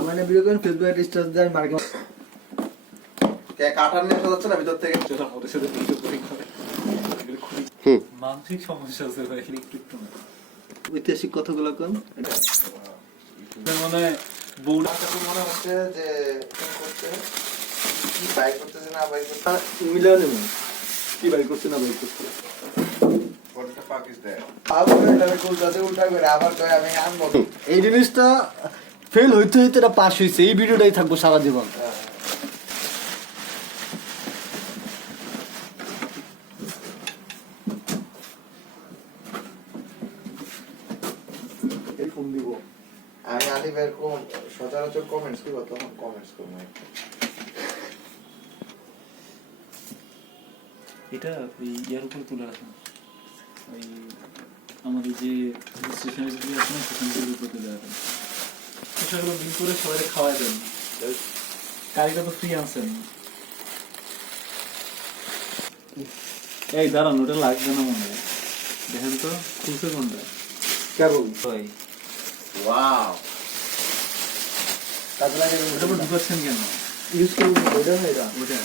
আমার না ভিডিও করেন ফেসবুকে স্ট্যাটাস দেয় মার্কেট। কে কাটার নিয়ে যাচ্ছে না ভিতর থেকে? যেটা আমাদের সাথে ভিডিও করে। মানসিক সমস্যা আছে ভাই একটু একটু না। ঐতিহাসিক কথাগুলো কোন? মানে বউটা আমার মনে হচ্ছে যে করছে কি বাইক করতেছে না বাইক করতেছে। মিলাও কি বাই করছে না বাই করছে? বলটা পাকিস আবার এটা উল্টাতে উল্টা করে আবার কয় আমি আনব। এই জিনিসটা ফেল হইতে হইতে এটা পাস হয়েছে এই ভিডিওটাই থাকব সারা জীবন। আমি কোন সচরাচর কমেন্টস দিব তখন কমেন্টস করব। এটা ওই ইয়ার উপরে তুলে রাখেন। ওই আমাদের যে স্টেশনারিগুলো আছে না স্টেশনারিগুলোর উপরে তুলে রাখেন। সেগুলো বিল করে সবাই খাওয়াই দেন। কারিটা তো ফ্রি আনছেন। এই দাঁড়ান ওটা লাগবে না মনে হয়। দেখেন তো খুলছে কোনটা? কেমন ভাই ওয়াও। কাজে লাগে ওটা ঢুকাচ্ছেন কেন? ইউজ করব না এটা? ওটা